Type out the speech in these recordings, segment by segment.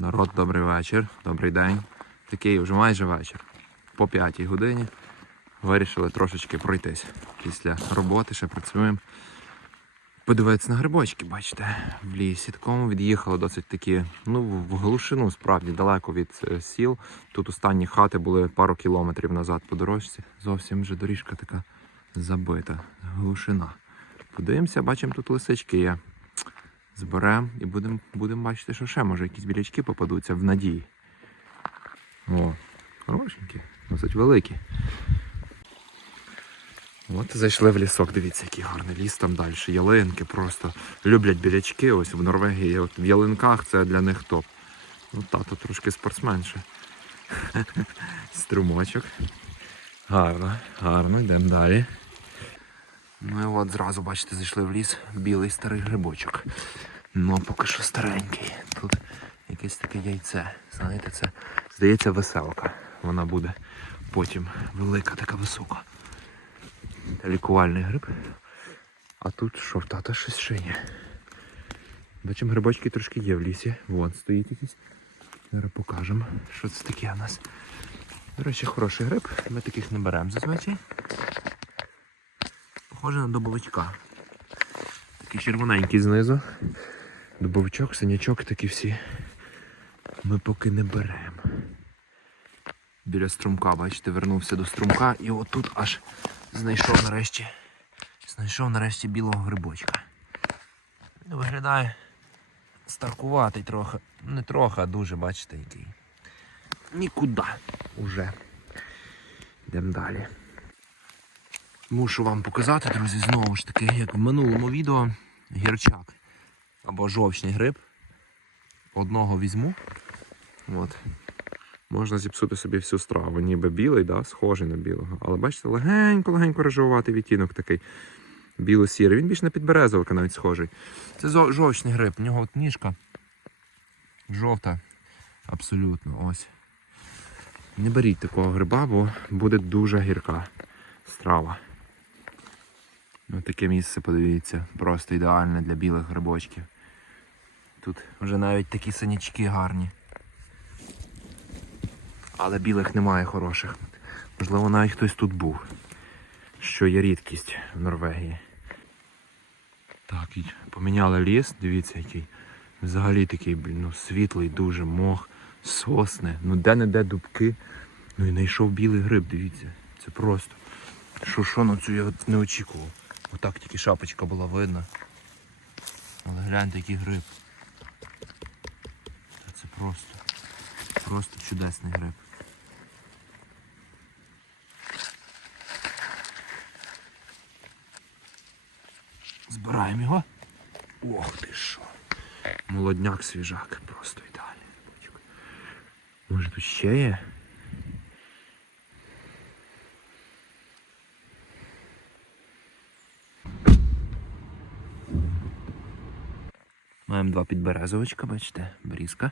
Народ, добрий вечір, добрий день. Такий вже майже вечір. По п'ятій годині вирішили трошечки пройтись. Після роботи ще працюємо. Подивитися на грибочки, бачите, в лісі такому від'їхали досить такі, ну, в глушину, справді, далеко від е, сіл. Тут останні хати були пару кілометрів назад по дорожці. Зовсім вже доріжка така забита, глушина. Подивимося, бачимо, тут лисички є. Зберемо і будемо будем бачити, що ще може якісь білячки попадуться в надії. О, хорошенькі, досить великі. От зайшли в лісок, дивіться, який гарний ліс там далі. Ялинки просто люблять білячки. Ось в Норвегії. От в ялинках це для них топ. Ну, тато трошки спортсменше. Струмочок. Гарно, гарно, йдемо далі. Ну і от зразу, бачите, зайшли в ліс білий старий грибочок. Ну, поки що старенький. Тут якесь таке яйце. Знаєте, це здається веселка. Вона буде потім велика, така висока. Лікувальний гриб. А тут що, тата щось ще є. Бачимо, грибочки трошки є в лісі. Вон стоїть якийсь. Покажемо, що це таке у нас. До речі, хороший гриб. Ми таких не беремо зазвичай. Похоже на добовичка. Такий червоненький знизу. Дубовичок, синячок такі всі. Ми поки не беремо. Біля струмка, бачите, вернувся до струмка і отут аж знайшов нарешті. Знайшов нарешті білого грибочка. Виглядає старкуватий трохи. Не трохи, а дуже, бачите, який. Нікуди уже. Йдемо далі. Мушу вам показати, друзі, знову ж таки, як в минулому відео, гірчак або жовчний гриб. Одного візьму. От. Можна зіпсути собі всю страву. Ніби білий, да, схожий на білого. Але бачите, легенько-легенько рожевуватий відтінок такий. Біло-сірий. Він більш на підберезовика навіть схожий. Це жовчний гриб. У нього от ніжка жовта. Абсолютно. Ось. Не беріть такого гриба, бо буде дуже гірка страва. Ось таке місце, подивіться, просто ідеальне для білих грибочків. Тут вже навіть такі синячки гарні. Але білих немає хороших. Можливо, навіть хтось тут був. Що є рідкість в Норвегії. Так, і поміняли ліс, дивіться, який. Взагалі такий, ну, світлий, дуже мох, сосни, ну де-не-де дубки. Ну і знайшов білий гриб, дивіться. Це просто. Що що на цю я не очікував. Отак тільки шапочка була видна. Але гляньте, який гриб. Це просто. Просто чудесний гриб. Збираємо його. Ох ти що. Молодняк свіжак, просто ідеальний. Може тут ще є? Маємо два підберезовичка, бачите, берізка.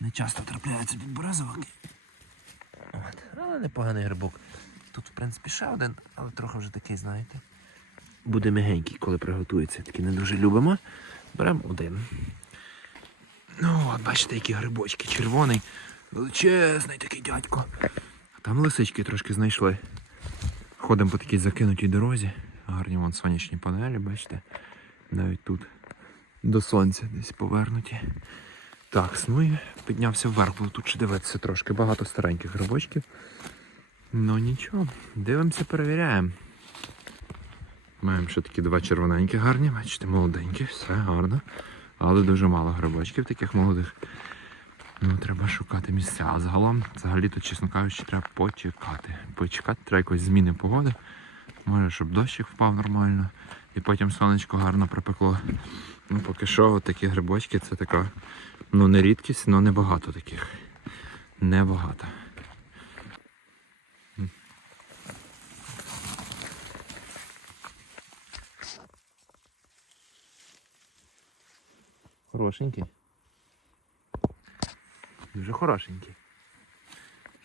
Не часто трапляються підберезовики. От. Але непоганий грибок. Тут, в принципі, ще один, але трохи вже такий, знаєте. Буде м'ягенький, коли приготується. Такий не дуже любимо. Беремо один. Ну, от бачите, які грибочки. Червоний, величезний такий дядько. А там лисички трошки знайшли. Ходимо по такій закинутій дорозі. Гарні вон сонячні панелі, бачите. Навіть тут до сонця десь повернуті. Так, ну і піднявся вверх, бо тут ще дивитися трошки багато стареньких грибочків. Ну нічого, дивимося, перевіряємо. Маємо ще такі два червоненькі гарні, бачите, молоденькі, все гарно. Але дуже мало грибочків таких молодих. Ну, треба шукати місця. А загалом, взагалі тут, чесно кажучи, треба почекати. Почекати, треба якось зміни погоди. Може, щоб дощик впав нормально. І потім сонечко гарно припекло. Ну, поки що, от такі грибочки це така, ну не рідкість, але небагато таких. Небагато. Хорошенький. Дуже хорошенький.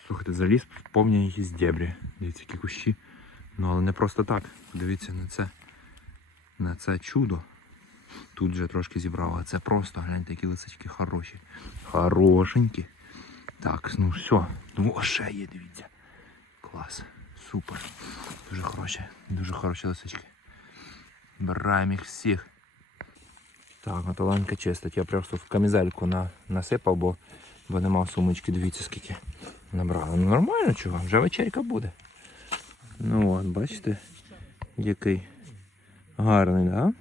Слухайте, заліз в повні якісь дебрі. Дивіться, які кущі. Ну але не просто так. Дивіться на це. На це чудо. Тут вже трошки зібрав, а це просто, гляньте, які лисички хороші. Хорошенькі. Так, ну все. Ну, о, ще є, дивіться. Клас. Супер. Дуже хороші, дуже хороші лисички. Бираємо їх всіх. Так, готовенька чистить. Я просто в камізельку на, насипав, бо, бо нема сумочки. Дивіться, скільки набрали. Ну нормально, чого, вже вечерька буде. Ну от, бачите, який гарний, да?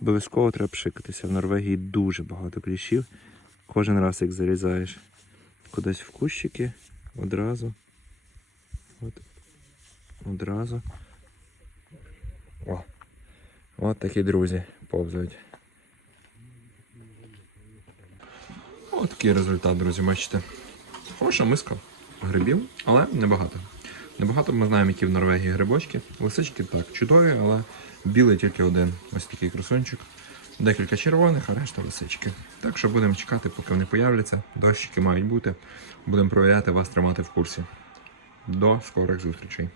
Обов'язково треба пшикатися. В Норвегії дуже багато кліщів. Кожен раз, як зарізаєш кудись в кущики, одразу. От. Одразу. О. От такі друзі повзають. Ось такий результат, друзі, бачите. Хороша миска грибів, але небагато. Небагато ми знаємо, які в Норвегії грибочки. Лисички так, чудові, але білий тільки один. Ось такий красунчик. Декілька червоних, а решта лисички. Так що будемо чекати, поки вони появляться. Дощики мають бути. Будемо провіряти вас тримати в курсі. До скорих зустрічей.